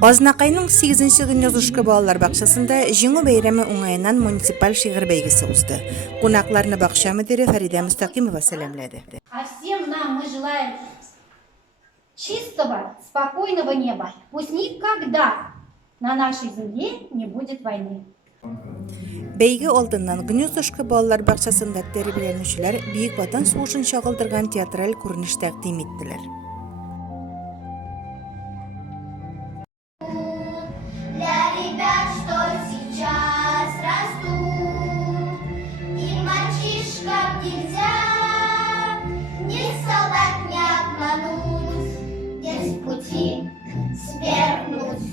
Азнакайның 8-нче көн язышкы балалар бакчасында җиңү бәйрәме уңаеннан муниципаль шигырь бәйгесе узды. Кунакларны бакча мөдире Фарида Мустакимова сәламләде. А всем нам мы желаем чистого, спокойного неба. Пусть никогда на нашей земле не будет войны. Бәйге алдыннан Гнездышкы балалар бакчасында тәрбияләнүчеләр Бөек Ватан сугышын чагылдырган театраль күренеш тәкъдим иттеләр. Для ребят, что сейчас растут, и мальчишкам нельзя, ни солдат не обмануть, ни с пути свернуть.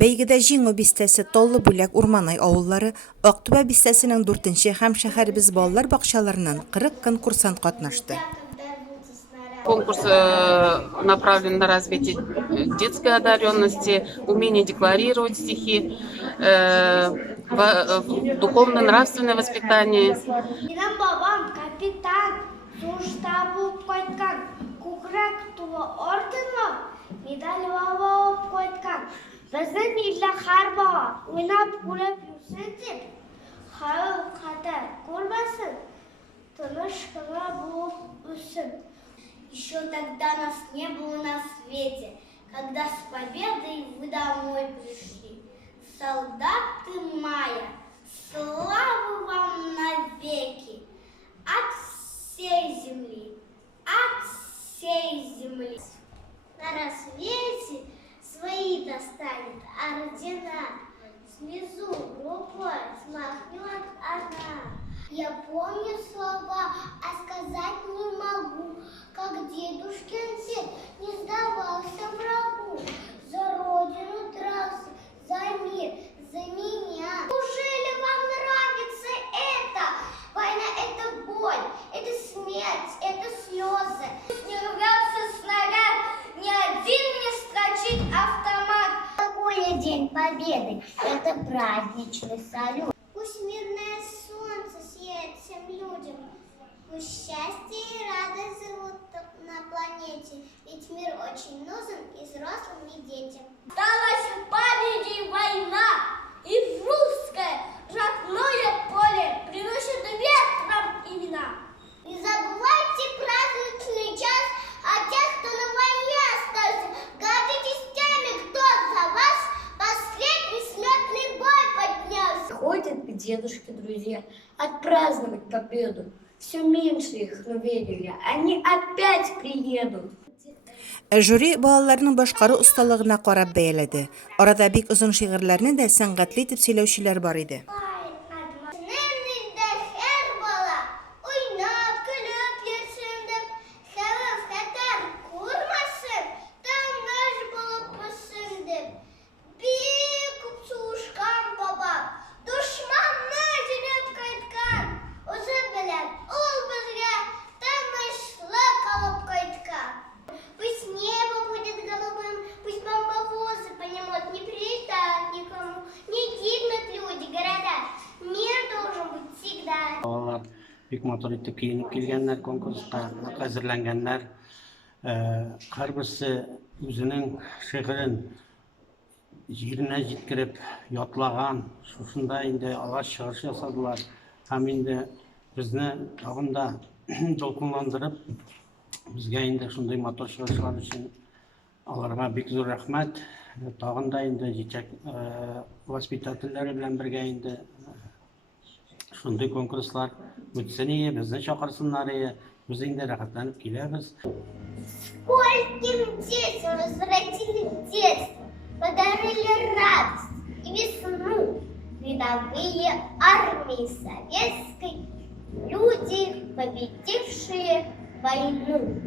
Бәйгедә җиңү бистәсе Толлы бүләк Урманай авыллары, Актүбә бистәсенең 4-нче һәм шәһәрбез балалар бакчаларыннан 40 конкурсант катнашты. Конкурс направлен на развитие детской одаренности, умение декларировать стихи, духовно-нравственное воспитание. Менің бабам капитан, сугышта болып қайтқан, көкірек тулы орденлі, медаль алып қайтқан. Біздің елде һәр бала ойнап күліп жүрсін деп, хәуіп қатар көрмесін, тыныш қана болып өссін. Еще тогда нас не было на свете, когда с победой вы домой пришли. Солдаты моя, славу вам навеки, от всей земли, от всей земли. На рассвете свои достанет ордена, снизу рукой смахнет она. Я помню слова, а сказать не могу, как дедушкин дед не сдавался врагу. За родину дрался, за мир, за меня. Неужели вам нравится это? Война — это боль, это смерть, это слезы. Пусть не рвется снаряд, ни один не строчит автомат. Какой день победы, это праздничный салют. Пусть мирное солнце сияет всем людям, пусть счастье и радость живут на планете, ведь мир очень нужен и взрослым, и детям. Далась в памяти война, и в русское родное поле приносит ветром имена. Не забывайте праздничный час о тех, кто на войне остался. Гордитесь теми, кто за вас последний смертный бой поднялся. Ходят к дедушке друзья отпраздновать победу. Все меньше их, но верю я, они опять приедут. Жюри балаларның башкару осталыгына карап бәяләде. Арада бик озын шигырьләрне дә сәнгатьле итеп сөйләүчеләр бар иде. Балалар бик матур итеп киенеп килгәннәр, конкурска әзерләнгәннәр. Һәрберсе үзенең шигырен җиренә җиткереп ятлаган. Шушында инде алар чыгыш ясадылар. Һәм инде безне тагын да дулкынландырып, безгә инде шундый матур чыгышлар өчен аларга бик зур рәхмәт. Тагын да инде җитәк воспитательләре белән бергә инде шундый конкурслар үтсен, безне чакырсыннар, без инде рәхәтләнеп киләбез. Скольким детям возвратили детство, подарили радость и весну. Рядовые армии советской, люди, победившие войну.